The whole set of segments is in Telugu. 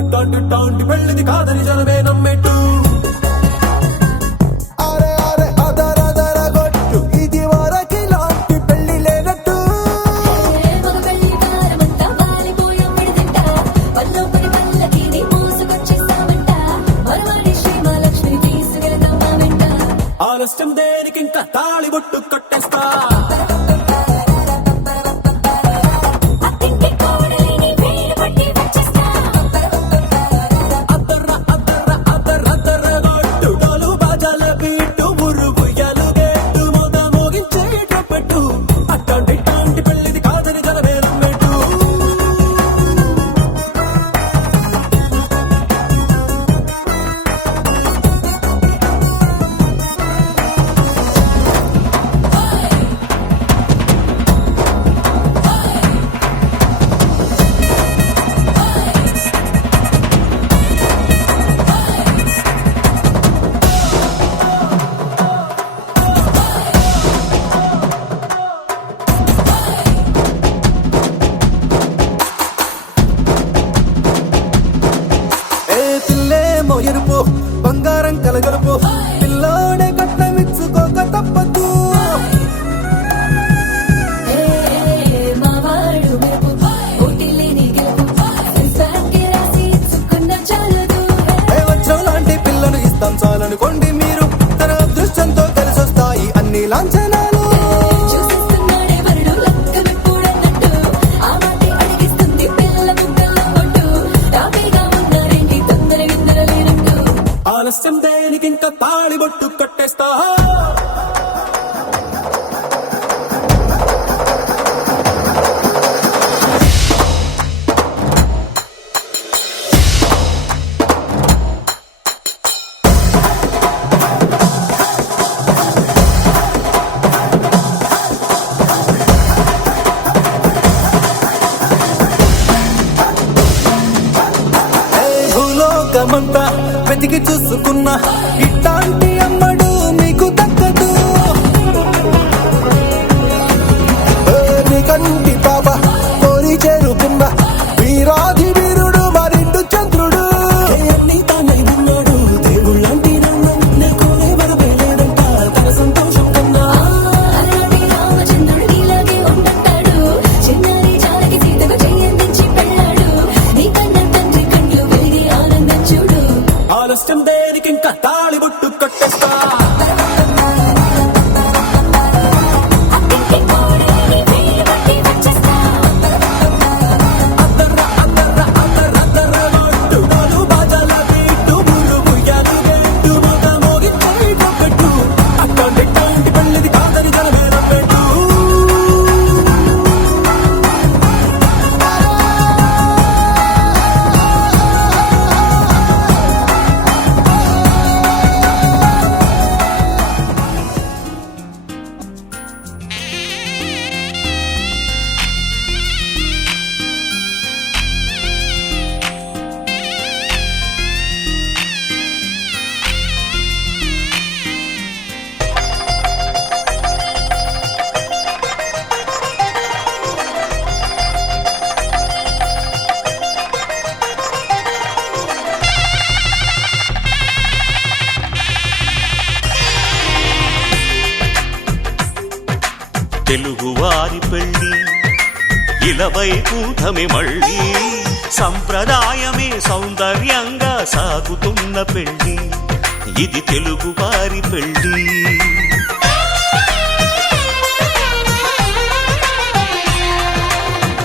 అట్టాంటి పెళ్ళిది కాదని జనమే నమ్మెట్టు ఇది వరకి లాంటి పెళ్లి లేనట్టు ఆలస్యం దేనికి ఇంకా తాళిబొట్టు కట్టేస్తా ఎరుపు బంగారం కలగలుపు పిల్లోడే కట్నమిచ్చుకోక తప్పదు వజ్రం లాంటి పిల్లను ఇస్తాం చాలనుకోండి మీరు తన అదృష్టంతో కలిసొస్తాయి అన్ని లాంఛనాలు ఆలస్యం దేనికి ఇంకా తాళిబొట్టు కట్టేస్తా భూలోకమంతా వెతికి చూసుకున్నా ఇట్లాంటి అమ్మడు మీకు దక్కదు కంటి పాప కోరి చేరుకున్న వీరాధి వీరుడు మరిండు చంద్రుడు అన్ని తానై ఉన్నాడు దేవుళ్ళంటి తన సంతోషం కన్నా ఆలస్యం దేనికి ఇంకా తాళిబొట్టు కట్ట తెలుగువారి పెళ్ళి ఇలవైకుంఠమే మళ్ళీ సంప్రదాయమే సౌందర్యంగా సాగుతున్న పెళ్ళి ఇది తెలుగువారి పెళ్ళి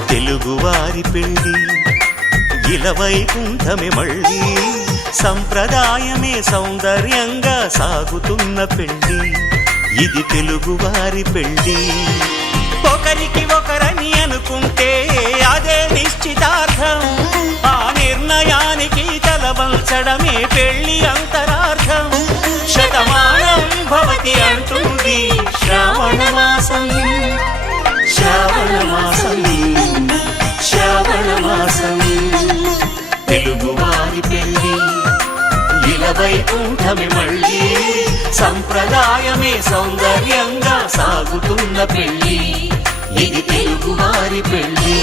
తెలుగువారి పెళ్ళి ఇలవైకుంఠమే మళ్ళీ సంప్రదాయమే సౌందర్యంగా సాగుతున్న పెళ్ళి ఇది తెలుగువారి పెళ్ళి ఒకరికి ఒకరని అనుకుంటే అదే నిశ్చితార్థం ఆ నిర్ణయానికి తలవంచడమే పెళ్లి అంతరార్థం శతమానం భవతి అంటుంది శ్రావణ మాసం శ్రావణ మాసం శ్రావణ మాసం తెలుగువారి పెళ్ళి ఇలవైకుంఠమే మళ్ళీ సంప్రదాయమే సౌందర్యంగా సాగుతున్న పెళ్ళి ఇది తెలుగువారి పెళ్ళి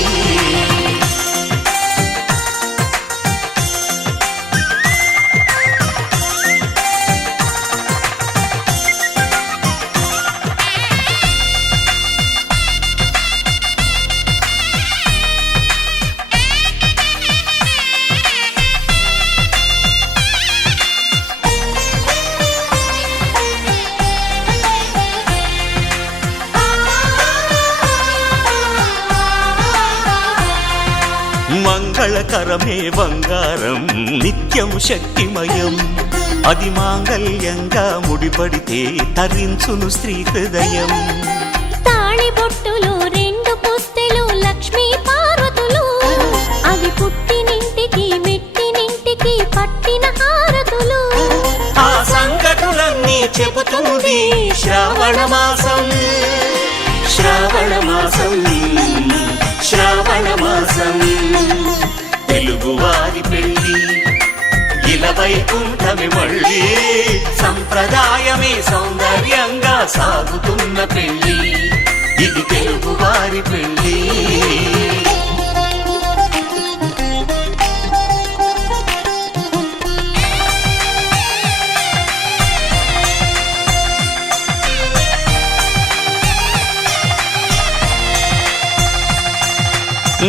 మంగళకరమే బంగారం నిత్యం శక్తిమయం అది మాంగళ్యంగా ముడిపడితే తరించును స్త్రీ హృదయం తాళి బొట్టులు రెండు పుస్తెలు లక్ష్మీ పార్వతులు అవి పుట్టినింటికి మెట్టినింటికి పట్టిన హారతులు ఆ సంగతులన్నీ చెబుతుంది శ్రావణ మాసం శ్రావణ మాసం శ్రావణ మాసం తెలుగువారి పెళ్ళి ఇలవైకుంఠమే మళ్ళీ సంప్రదాయమే సౌందర్యంగా సాగుతున్న పెళ్ళి ఇది తెలుగువారి పెళ్ళి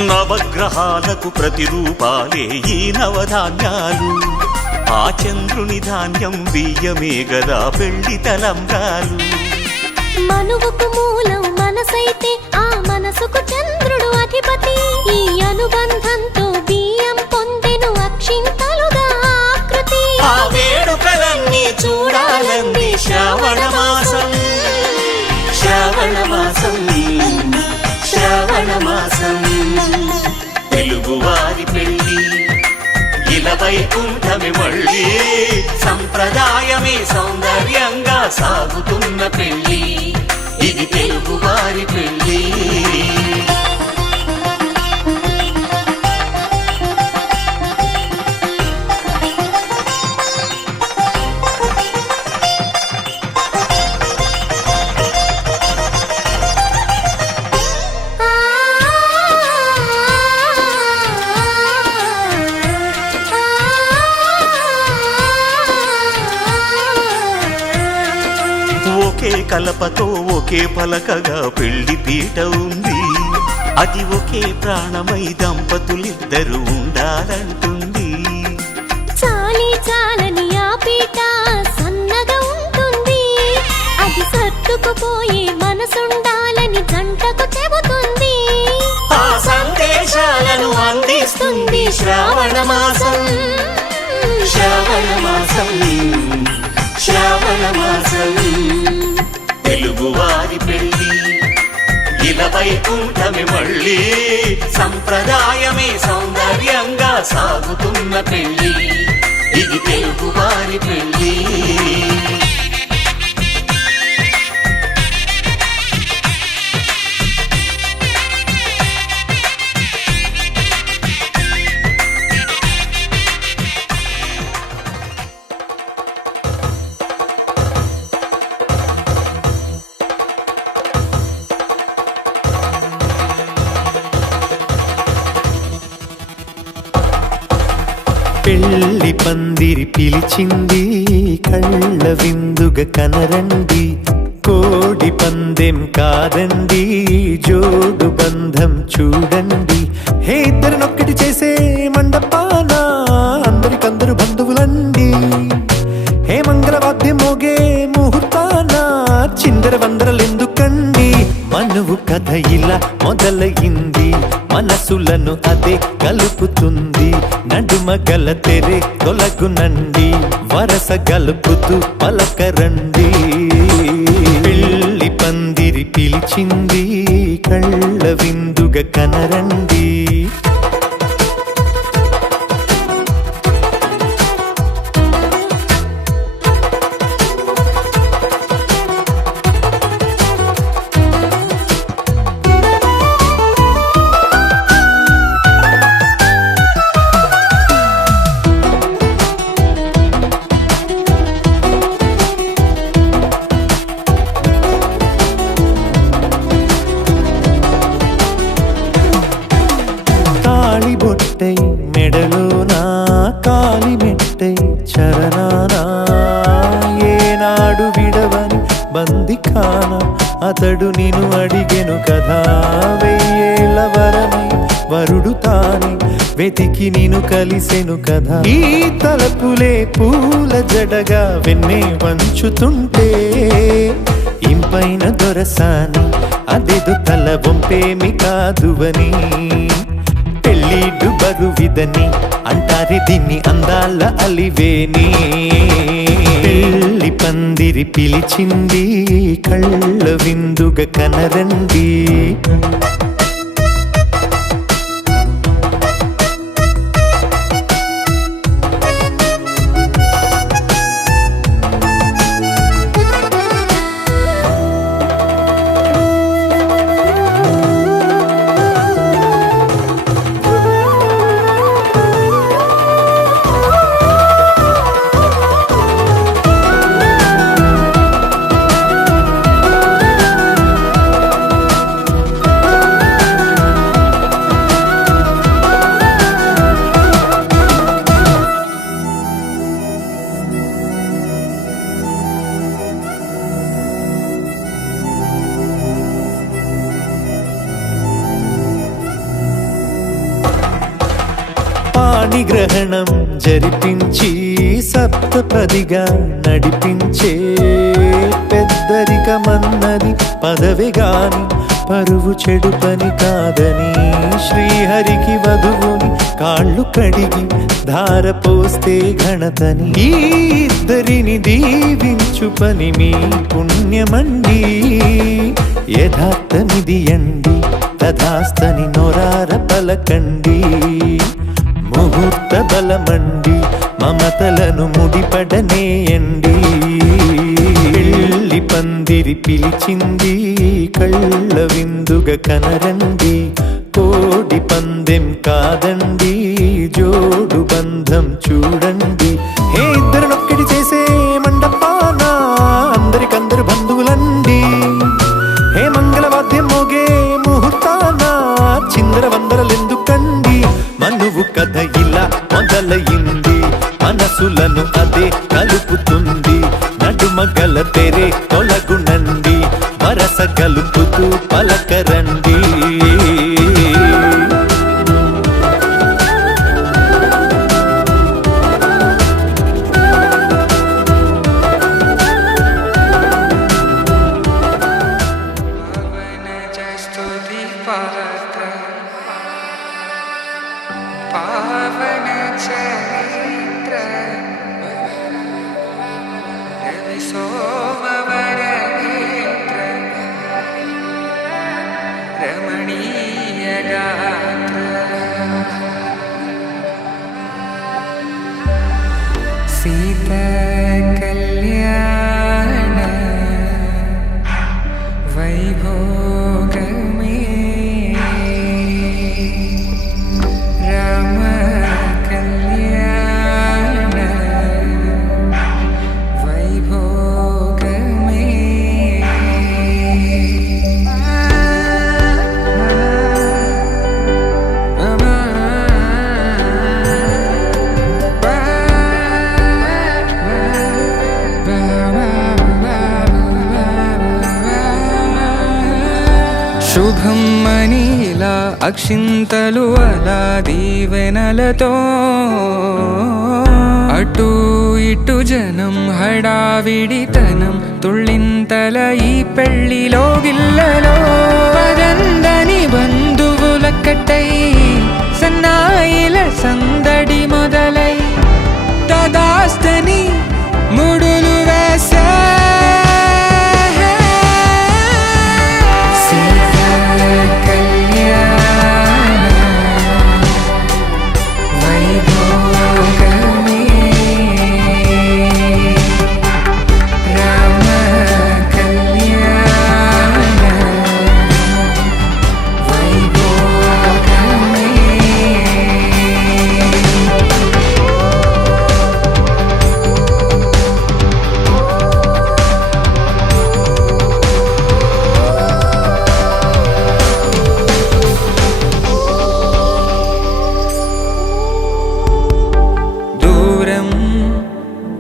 నవగ్రహాలకు ప్రతిరూపాలే ఈ నవధాన్యాలు ఆ చంద్రుని ధాన్యం బియ్యమే గదా పెళ్లి తలంబ్రాలు మనువుకు మూలం మనసైతే ఆ మనసుకు చంద్రుడు అధిపతి ఈ అనుబంధంతో బియ్యం పొందెను అక్షింతలుగా ఆకృతి ఆ వేడుకలన్నీ చూడాలంది శ్రావణ మాసం శ్రావణ మాసం శ్రావణ మాసం తెలుగువారి పెళ్ళి ఇలవైకుంఠమే మళ్ళీ సంప్రదాయమే సౌందర్యంగా సాగుతున్న పెళ్ళి ఇది తెలుగువారి పెళ్ళి ఒకే కలపతో ఒకే పలకగా పెళ్లి పీట ఉంది అది ఒకే ప్రాణమై దంపతులిద్దరు ఉండాలంటుంది చాలి చాలని ఆ పీట సన్నగా ఉంటుంది అది సర్దుకుపోయే మనసుండాలని జంటకు చెబుతుంది ఆ సందేశాలను అందిస్తుంది శ్రావణ మాసం శ్రావణ మాసం శ్రావణ మాసం తెలుగువారి పెళ్ళి ఇలవైకుంఠమే మళ్ళీ సంప్రదాయమే సౌందర్యంగా సాగుతున్న పెళ్ళి ఇది తెలుగువారి పెళ్ళి పెళ్లి పందిరి పిలిచింది కళ్ళ విందుగ కనరండి కోడి పందెం కాదండి, జోడు బంధం చూడండి. హే ఇద్దరినొక్కటి చేసే మండపాన అందరికందరు బంధువులండి. హే మంగళవాద్యం మోగే ముహూర్తాన చిందర వందరలెందుకండి. మనువు కథ ఇలా మొదలయింది, మనసులను అదే కలుపుతుంది. నడుమ గల తెరే తొలగునండి, వరస గలుపుతూ పలకరండి. పెళ్లి పందిరి పిలిచింది, కళ్ళ విందుగా కనరండి. బొట్టై మెడలోనా కాలి మెట్టై చరణానా ఏనాడు విడవని బందిఖాన అతడు నిన్ను అడిగెను కదా. వెయ్యేళ్ళ వరమై వరుడు తానే వెతికి నిన్ను కలిసెను కదా. ఈ తలపులే పూల జడగా వెన్నే వంచుతుంటే ఇంపైన దొరసాని అదేదో తల వంపేమి కాదువని. పెళ్ళిడు బరువిదని అంటారే దీన్ని అందాల అలివేని. పెళ్లి పందిరి పిలిచింది, కళ్ళ విందుగా కనరండి. పాణిగ్రహణం జరిపించి సప్తపదిగా నడిపించే పెద్దరికమన్నది పదవి గాని పరువు చెడు పని కాదని. శ్రీహరికి వధువుని కాళ్ళు కడిగి ధార పోస్తే ఘనతని. ఈ ఇద్దరిని దీవించు పని మీ పుణ్యమండి. యథార్థమిది అండి, తథాస్తని నొరార పలకండి. ముహూర్త బలమండి, మమతలను ముడిపడనేయండి. పెళ్లి పందిరి పిలిచింది, కళ్ళ విందుగా కనరండి. కోడి పందెం కాదండి, జోడు బంధం చూడండి. హే ఇద్దరినొక్కటి చేసే మండపాన అందరికందరు బంధువులండి. హే మంగళవాద్యం మోగే ముహూర్తాన చిందర వందరలెందుకండి. మనువు కథ ఇలా మొదలయింది, మనసులను అదే కలుపుతుంది. నడుమ గల తెరే తొలగునండి, వరస కలుపుతూ పలకరండి. पावन चरित्र रवि सोमवर नेत्र रमणी శుభం అని ఇలా అక్షింతలు అలా దీవెనలతో అటు ఇటు జనం హడావిడితనం తుళ్ళింతల ఈ పెళ్లిలో గిల్లలో పదందని బంధువుల కట్టై సన్నాయిల సందడి మొదలై తదాస్తని ముడులు వేసే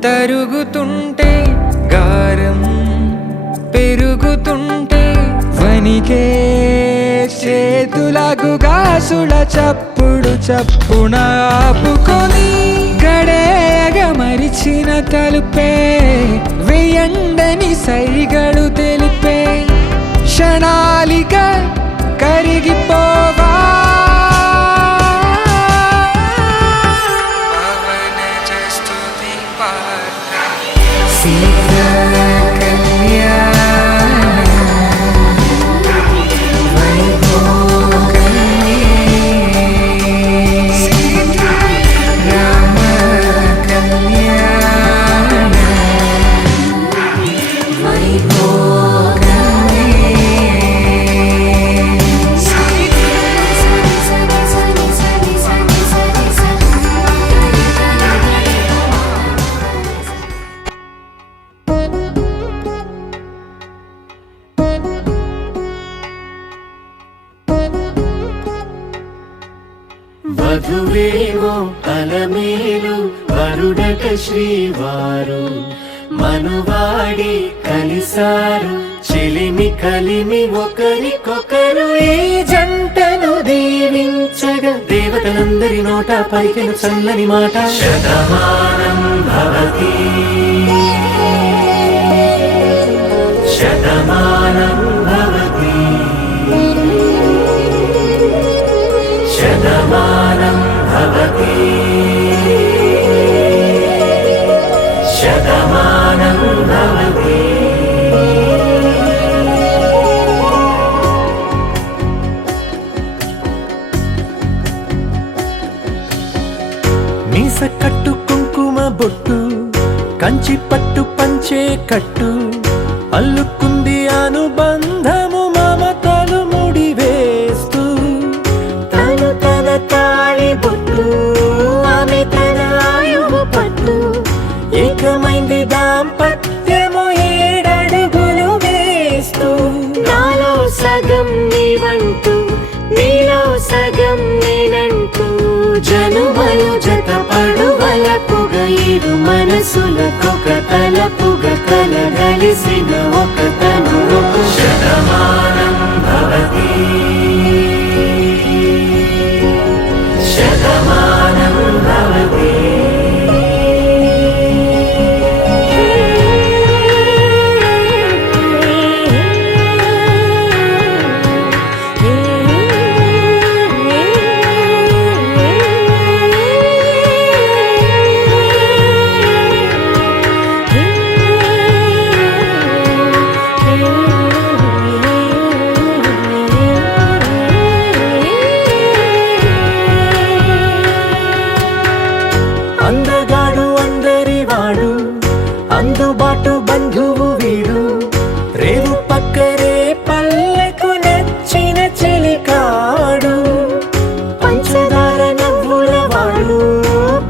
తరుగుతుంటే గారం పెరుగుతుంటే వనికే చేతులకు గాసుల చప్పుడు చప్పున ఆపుకొని గడేగ మరిచిన తలుపే వేయండని సైగడు తెలిపే క్షణాలిక కరిగిపోవా వధువేమో అలమేలు వరుడట శ్రీవారు మనువాడి కలిసారు చెలిమి కలిమి ఒకరికొకరు ఈ జంటను దీవించగా దేవతలందరి నోట పలికిన చల్లని మాట శతమానం భవతి శతమానం భవతి శతమానం భవతి శతమానం భవతి మీస కట్టు కుంకుమ బొట్టు కంచి పట్టు పంచే కట్టు అల్లుకుంది అనుబంధము మమతలు ముడివేస్తూ తను తన తాళి బొట్టు ఆమె తన ఆయువు పట్టు ఏకమైంది దాంపత్యము 7 అడుగులు వేస్తూ నాలో సగం నీవంటూ నీలో సగం నేనంటూ జనుమలు జత పడువలపుగ ఇరు మనసులకొక తలపుగ కలగలిసిన ఒక తను శతమానం భవతి శతమానం భవతి అందగాడు అందరి వాడు అందుబాటు బంధువు వీడు రేవు పక్కరే పల్లెకు నచ్చిన చెలికాడు పంచదార నవ్వుల వాడు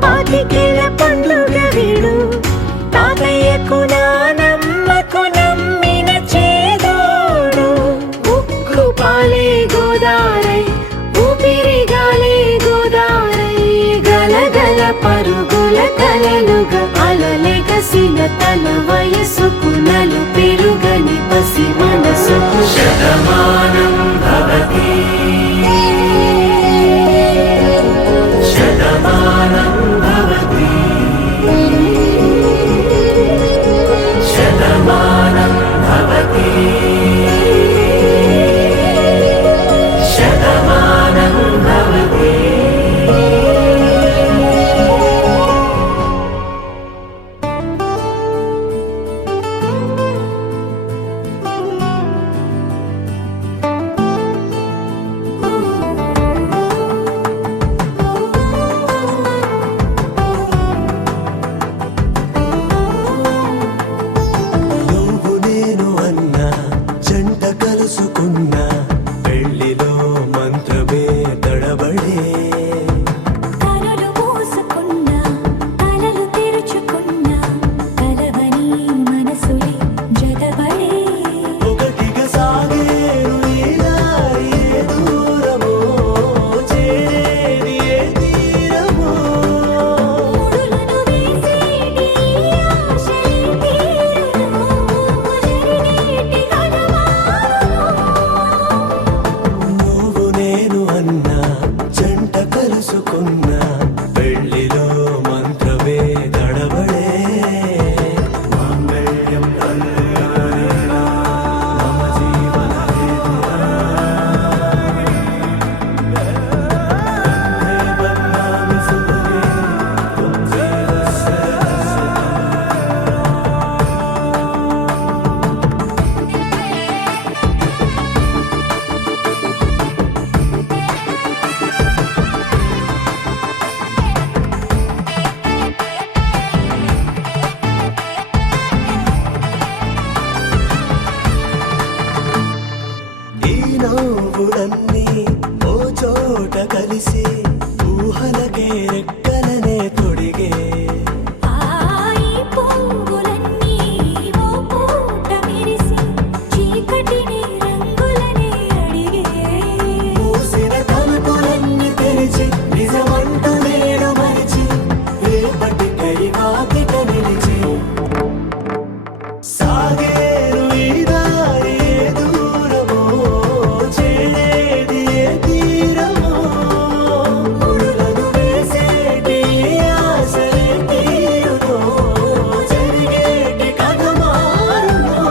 పాతికేల పండుగ వీడు తాతయ్యకు నానమ్మకు నమ్మిన చేదోడు ఉక్కు పాలే గోదారై ఊపిరిగాలే గోదారై గలగల పరుగుల కలలుగా అలలెగసిన తన వయసుకు నలు పెరుగని పసి మనసుకు శతమానం పూలన్నీ ఓ చోట కలిసి ఊహలకే రెక్కలనే తొడిగే ఈ పువ్వులన్నీ ఓ పూట విరిసి చీకటిని రంగులనే అడిగే మూసిన తలుపులన్నీ తెరిచి నిజమంటూ నేడు మరిచి రేపటికై వాకిట నిలిచి సాగేరు ఈ దారి ఏ దూరమో చేరేది ఏ తీరమో ముడులను వేసేటి ఆశలే తీరుతో జరిగేటి కథ మారునో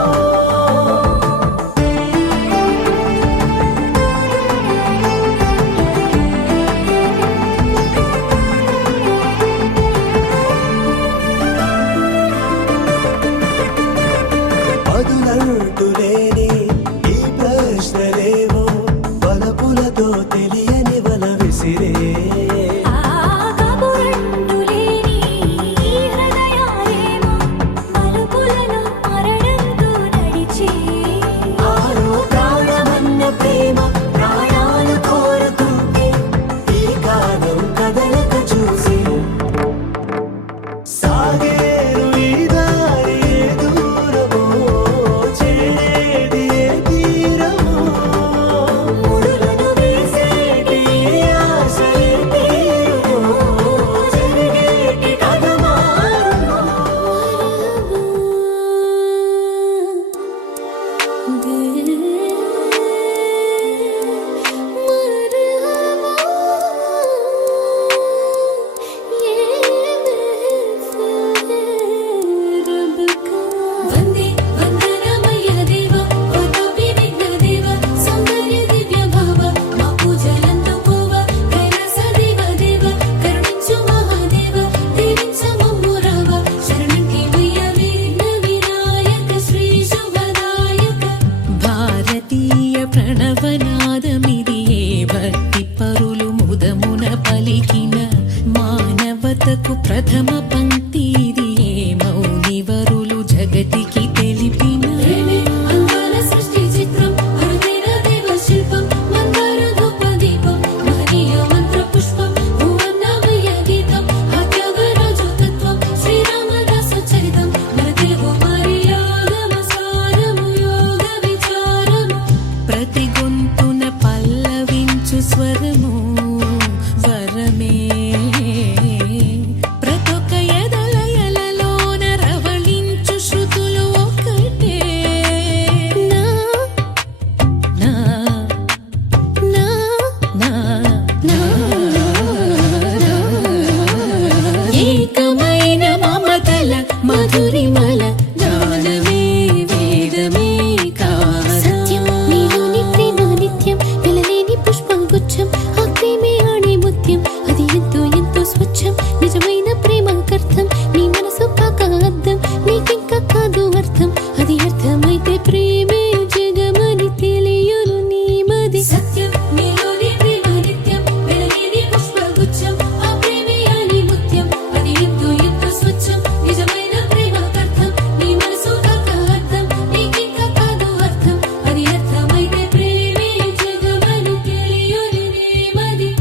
అదులంటూ లేని ఈ ప్రశ్నలేవో బలపులతో తెలియని వల విసిరే కబురంటూ లేని ఈ హృదయాలేమో మలుపులను మరణంతో నడిచే ఆరో ప్రాణమన్న ప్రేమ ప్రాణాలు కోరుతుంటే ఈ కాలం కదలక చూసి సాగేరు ఈ దారి ఏ దూరమో చేరేది ఏ తీరమో ముడులను వేసేటి ఆశలే తీరుతో జరిగేటి కథ మారునో వందే వందనమయ దేవ ఓ తోపి విఘ్న దేవ సౌందర్య దివ్య భావ మా పూజలందుకోవ కైలాస దేవ దేవ కరుణించు మహాదేవ దీవించ మమ్ము రావ శరణంటి వయ్య విఘ్న వినాయక శ్రీ శుభదాయక భారతీయ ప్రణవనాదమిది ఏ భక్తి పరులు ముదమున పలికిన మానవతకు ప్రథమ పంక్తి ఇది ఏ మౌనివరులు జగతికి తెలిపిన అందాల సృష్టి చిత్రం అరుదైన దేవ శిల్పం మందార ధూప దీపం మహనీయ మంత్ర పుష్పం భువన్నమయ గీతం ఆత్యాగరాజు తత్వం శ్రీరామదాస చరితం మన తెలుగు మరియాగమ సారము యోగ విచారము ప్రతి గొంతున పల్లవించు స్వరము వరమే ప్రతొక ఎదలయలలోన రవళించు శృతులు ఒకటే నా నా నా నా నా ఏకమైన మమతల మధురిమల జ్ఞానమే వేదమే సత్యం నీలోని ప్రేమ నిత్యం వెలలేని పుష్పగుచ్చం ఆ ప్రేమే ఆడే ముత్యం అది ఎంతో ఎంతో స్వచ్ఛం నిజమైన ప్రేమకర్థం నీ మనసు కాక అర్థం నీకింకా కాదు అర్థం అది అర్థమైతే ప్రేమే జగమని తెలియను నీ మది సత్యం నీలోని ప్రేమ నిత్యం వెలలేని పుష్పగుచ్చం ఆ ప్రేమే ఆడే ముత్యం అది ఎంతో ఎంతో స్వచ్ఛం నిజమైన ప్రేమకర్థం నీ మనసు కాక అర్థం నీకింకా కాదు అర్థం అది అర్థమైతే ప్రేమే జగమని తెలియను నీ మది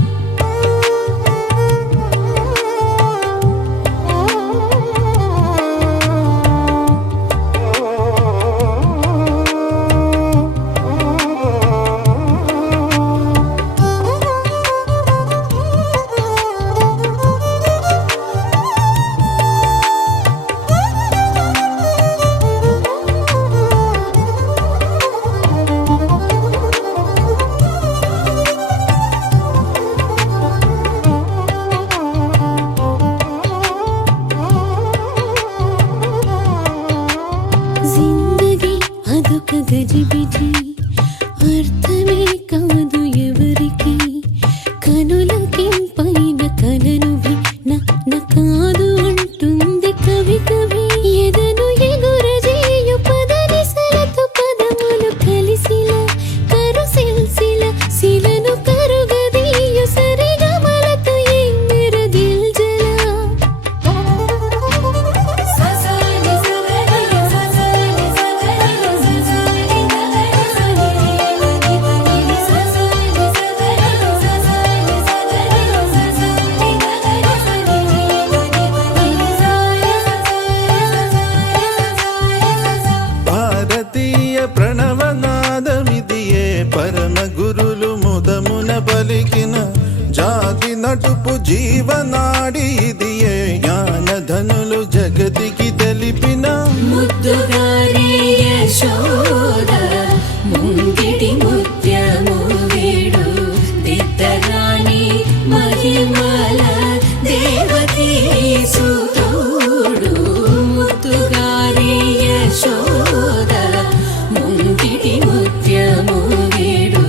జిందగీ అదొక గజిబిజి అర్థమే కాదు ఎవరికి కనులకింపైన కలనువి నా కాదు అంటుంది కవి కవి ఎదను ఎగురజేయు పదనిసలతో పదములు కలిసిలా కరుసిల్సిల శిలను కరుగదీయు సరిగమలతో ఎంగిర దిల్జలా ససాని సగని ససాని సగని ససాని గగని సని ద్వితీయ ప్రణవనాదమిదియే పరమ గురులు ముదమున పలికిన జాతి నటుపు జీవనాడి ఇదియే జ్ఞానధనులు జగతికి తెలిపిన ముద్దుగారి యశోద ముంగిటి ముత్యము వీడు దిద్దరాణి మహిమల దేవకీ సుతుడు ముద్దుగారి యశోద ముంగిటి ముత్యము వీడు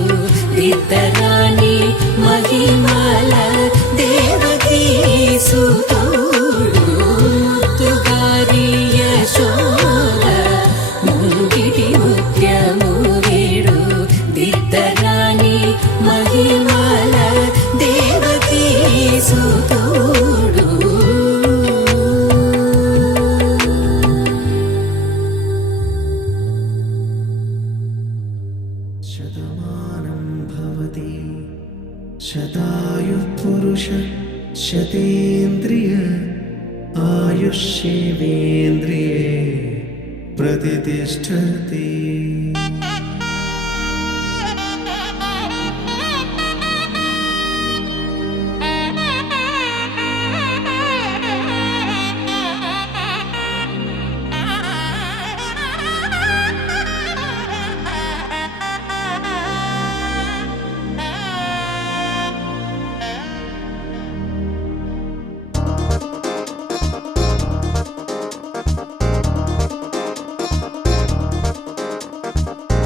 దిద్దరాణి మహిమల దేవకీ సుతుడు ముద్దుగారి యశోద ముంగిటి ముత్యము వీడు దిద్దరాణి మహిమల దేవకీ సుతుడు శతమానం భవతి శతాయుః పురుష శతేంద్రియ ఆయుష్యేవేంద్రియే ప్రతిష్టతి.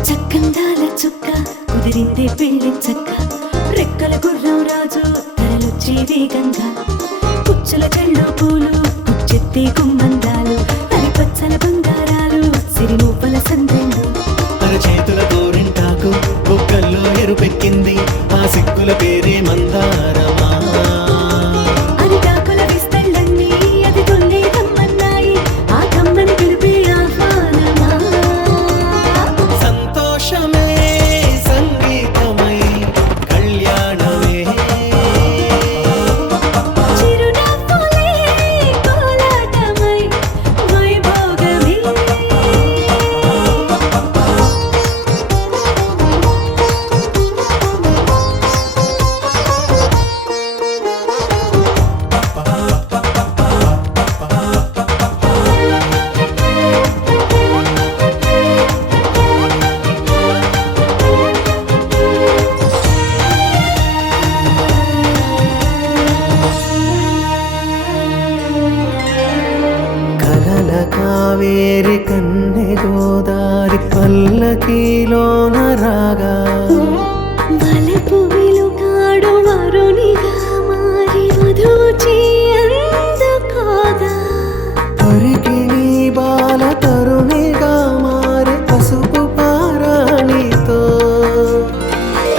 చక్కందాల చుక్క కుదిరిందే పెళ్లి చక్క రెక్కల గుర్రం రాజు తరలొచ్చే వేగంగా పుచ్చల చెళ్ళు పూలు పుచ్చెత్తే గుమ్మందాలు అరిపచ్చల బంగారాలు సిరిమూపల సందెండు అరచేతుల గోరింటాకు బొక్కల్లో ఎరుపెక్కింది ఆ సిగ్గుల పేరే మందారమా. అరిటాకుల విస్తళ్ళన్నీ అది తొల్లి తమ్మన్నాయి ఆ తమ్మని పిలిపే ఆహ్వానమా సంతోషమే సంగీతమై కళ్యాణమే చిరునవ్వులే కోలాటమై వైభోగమే కలల కావేరి కన్నె గోదారి పల్లకీలోన రాగా వలపు వెలుగాడు వరునిగా మారి వధూచి అందుకోగా పరికి నీ బాల తరుణిగా మారి పసుపు పారాణితో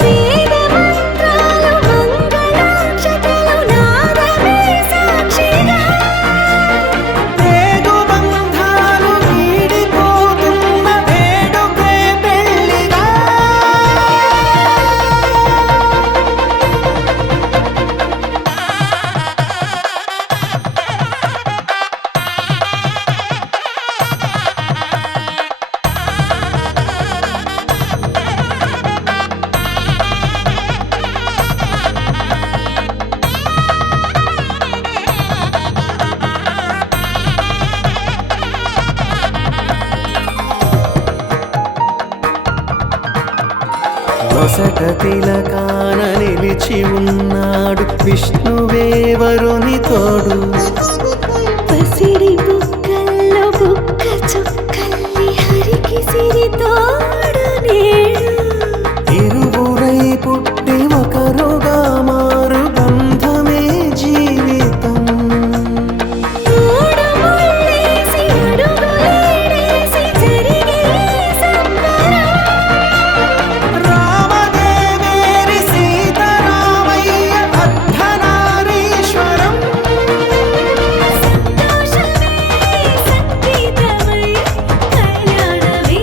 వేద మంత్రాలు మంగళాక్షతలు నాదమే సాక్షిగా రేగు బంధాలు వీడిపోతున్న వేడుకే పెళ్లిగా. నొసట తిలకాన నిలిచి ఉన్నాడు విష్ణువే వరుని తోడు. పసిడి బుక్కల్లో బుక్క చుక్కల్లి హరికి సిరి తోడు నేడు ఇరువురై పుట్టి ఒకరుగా మారు బంధమే జీవితం. మూడు ముళ్ళేసి అడుగులేసి జరిగే సంబరం రామదేవేరి సీతారామయ్య అర్ధనారీశ్వరం. సంతోషమే సంగీతమై కళ్యాణమే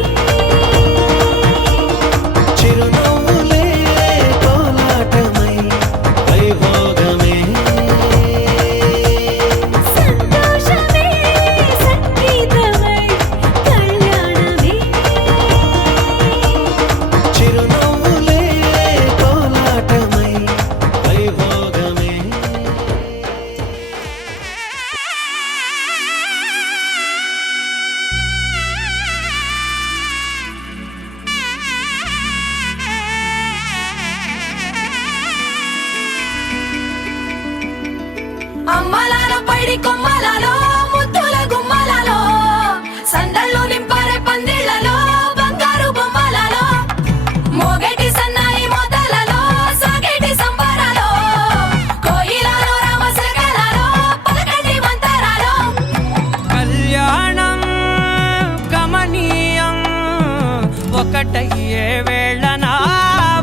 ఒకటయ్యే వేళనా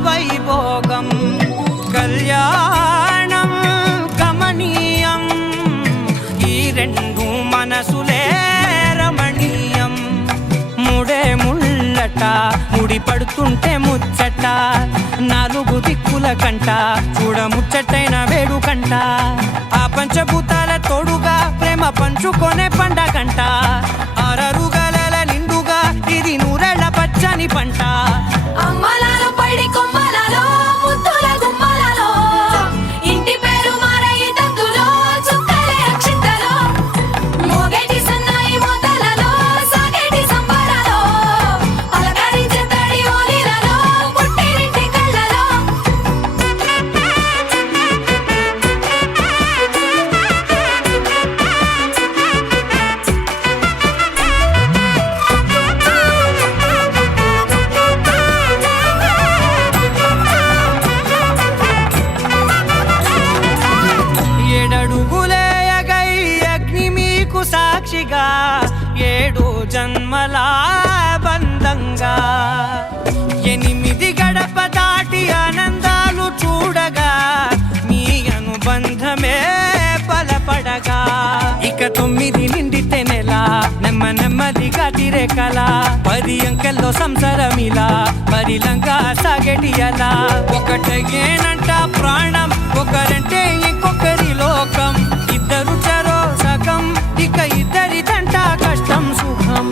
వైభోగం కళ్యాణం కమనీయం ఈ రెండు మనసులే రమణీయం ముడే ముళ్ళట ముడి పడుతుంటే ముచ్చట నాలుగు దిక్కుల కంట చూడ ముచ్చటైన వేడుకంట ఆ పంచభూతాల తోడుగా ప్రేమ పంచుకొనే పండగంట ఆరరుగల నిండుగా ఇది నూరెళ్ళ పచ్చని పంట అమ్మలాలో పడి కొమ్మలలో ముద్దుల గుమ్మలలో ఇంటి పేరు మారయి తందులో చుక్కలే అక్షింతలో మోగేటి సన్నాయి మోతలలో సాగేటి సంబరాలో పలకరించే తడి ఓలిలలో పుట్టినింటి కళ్ళలో ఏడడుగులేయగై అగ్ని మీకు సాక్షిగా ఏడు జన్మల బంధంగా 8 గడప దాటి ఆనందాలు చూడగా మీ అనుబంధమే బలపడగా ఇక 9 నిండితే నెల నెమ్మదిగా తిరే కల 10 అంకెల్లో సంసారమిలా పరిలంగా సాగేటి అలా ఒకటేనంట ప్రాణం ఒకరంటే ఇంకొకరి లోకం ఇద్దరు చరో సగం ఇక ఇద్దరిదంట కష్టం సుఖం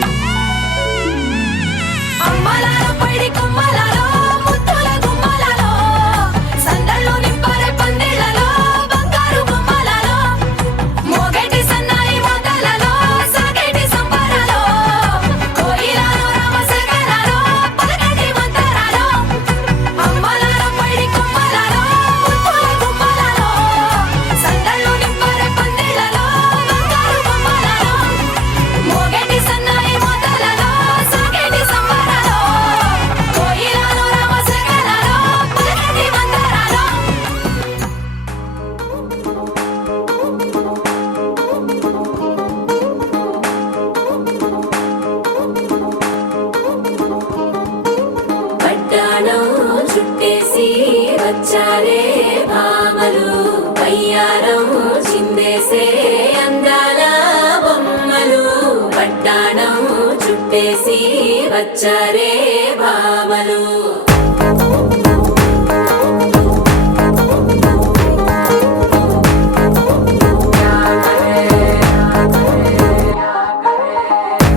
అమ్మలాలో పడి కొమ్మలలో ముద్దుల గుమ్మలలో సందళ్ళు నింపారే పందిళ్ళలో బంగారు బొమ్మలలో మోగేటి సన్నాయి మోతలలో సాగేటి సంబరాలో కోయిలలో రామశేఖరాలో పలకటి మంతరాలో అమ్మలాలో పడి కొమ్మలలో ముద్దుల గుమ్మలలో సందళ్ళు నింపారే పందిళ్ళలో బంగారు బొమ్మలలో మోగేటి సన్నాయి మోతలలో సాగేటి సంబరాలో కోయిలలో రామశేఖరాలో పలకటి మంతరాలో పట్టాణం చుట్టేసి వచ్చారే భామలు పయ్యారం చిందేసే అందాల బొమ్మలు పట్టాణం చుట్టేసి వచ్చారే భామలు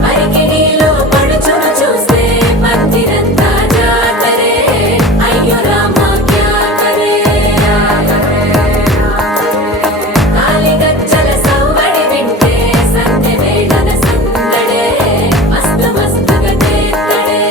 అరికిడిలో పడుచును చూస్తే పత్తిరంతా జాతరే అయ్యో రామ క్యా కరే కాలిగజ్జల సవ్వడి వింటే సంధ్య వేళన సందడే మస్తు మస్తుగా చేత్తడే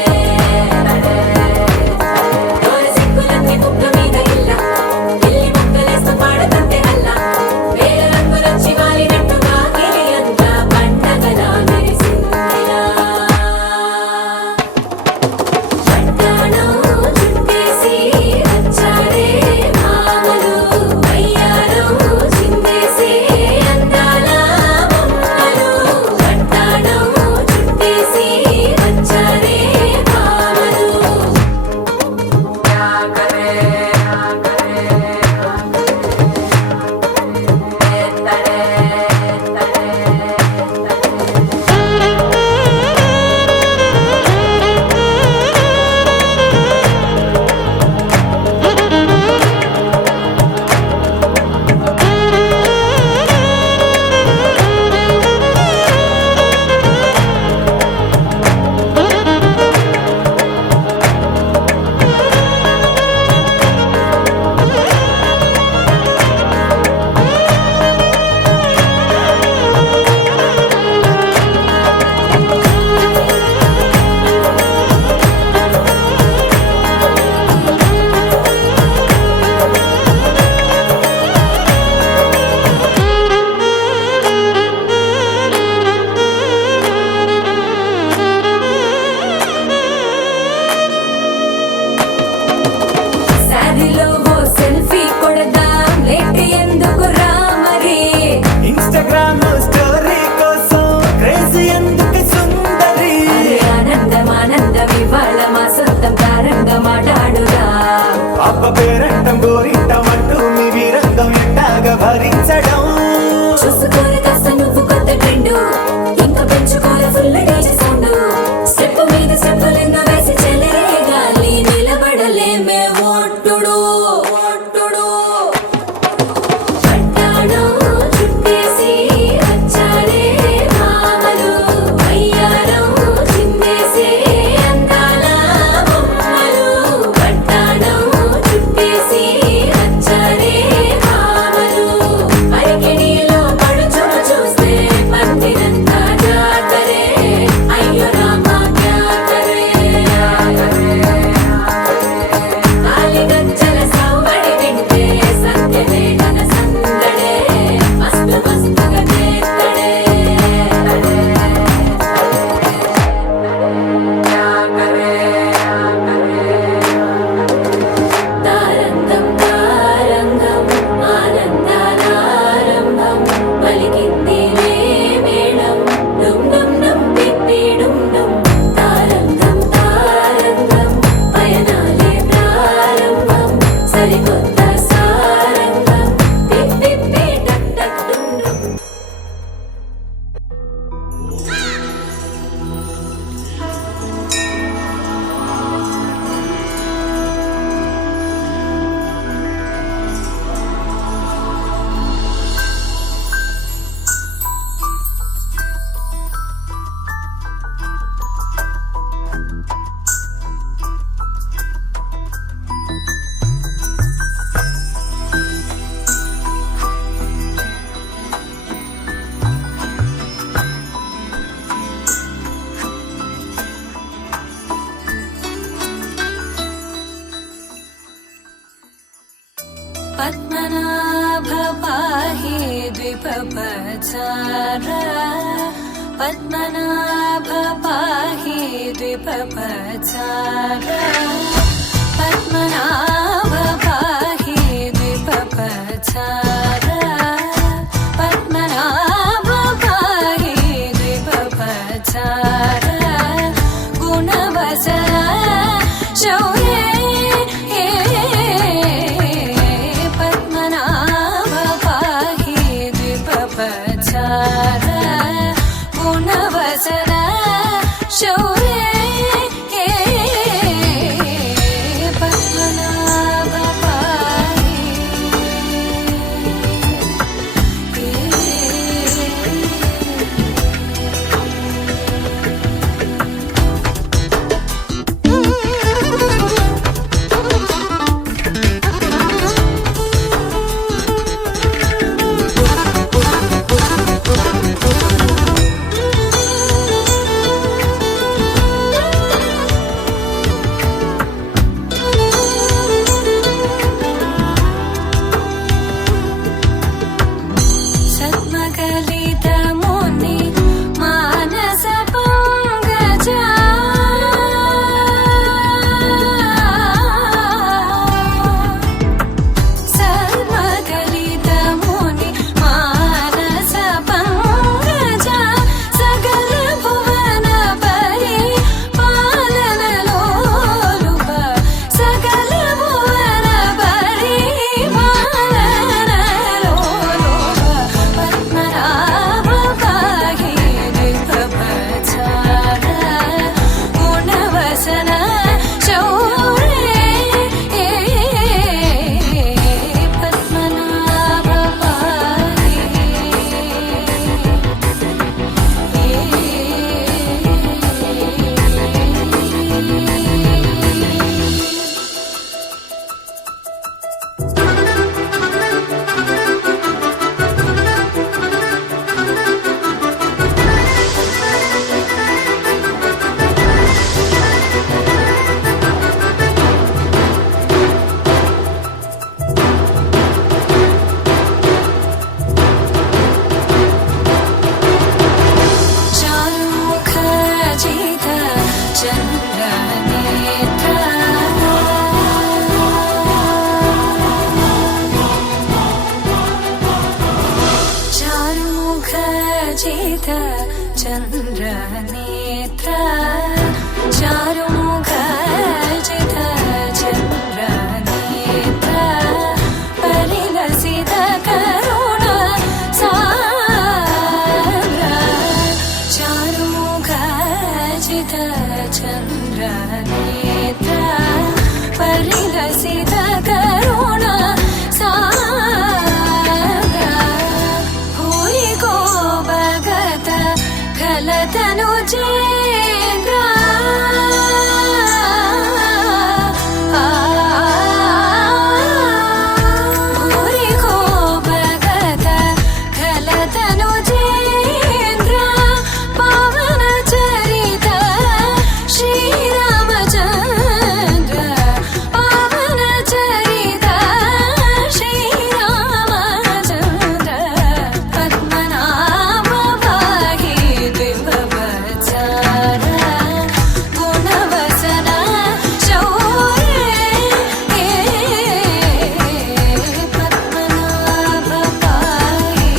పద్మనాభ పాహి ద్విపపచార పద్మనాభ పాహి ద్విపపచార పద్మనాభ పాహి ద్విపపచార పద్మనాభ పాహి ద్విపపచార గుణవసర శౌర్య పద్మనాభ పాహి ద్విపపచార గుణవసర శౌర్య పద్మనాభ పాహి సద్మగలిత ముని మానస పంగజ సద్మగలిత ముని మానస పంగజ సకల భువన పరి పాలనలోలుప సకల భువన పరి పాలనలోలుప పద్మనాభ పాహి ద్విపపచార గుణవసన శౌర్య పద్మనాభ పాహి చారుముఖ జిత చంద్ర నేత్ర చారుముఖ జిత చంద్ర నేత్ర చారుముఖ జిత చంద్ర నేత్ర పరిలసిత కరుణ సాగర చారుముఖ జిత చంద్ర నేత్ర పరిలసిత కరుణ సాగర భూరి గో భగత ఖలతను చేంద్ర భూరి గో భగత ఖలతను చేంద్ర పవన చరిత శ్రీరామచంద్ర పవన చరిత శ్రీరామచంద్ర పద్మనాభ పాహి ద్విపపచార గుణవసన శౌర్య పద్మనాభ పాహి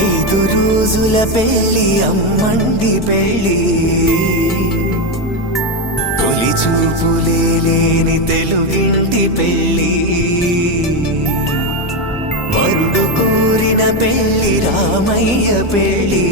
ఐదు రోజుల పెళ్లి అమ్మండి పెళ్లి తొలి చూపులే లేని తెలుగింటి పెళ్లి వరుడు కోరిన పెళ్లి రామయ్య పెళ్లి